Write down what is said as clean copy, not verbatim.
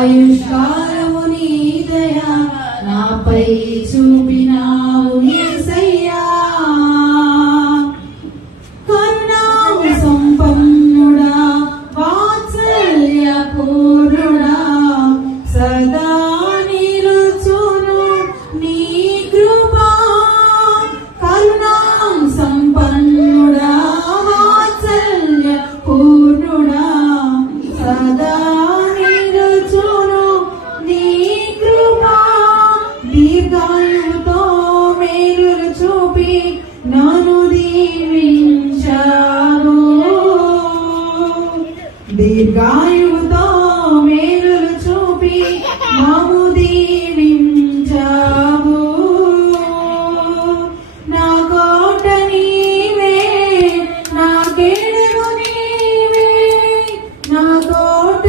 ఆయుష్కాలము నీ దయ నాపై చూపినావు యేసయ్యా. కరుణా సంపన్నుడా వాత్సల్య పూర్ణుడా సదా నిలుచును నీ కృపా. కరుణా సంపన్నుడా వాత్సల్య పూర్ణుడా సదా నిలుచును నీ కృపా. దీర్ఘాయువుతో మేలులు చూపి నన్ను దీవించావు. దీర్ఘాయువుతో మేలులు చూపి నన్ను దీవించావు. నా కోట నీవే, నా కేడము నీవే, నా కోట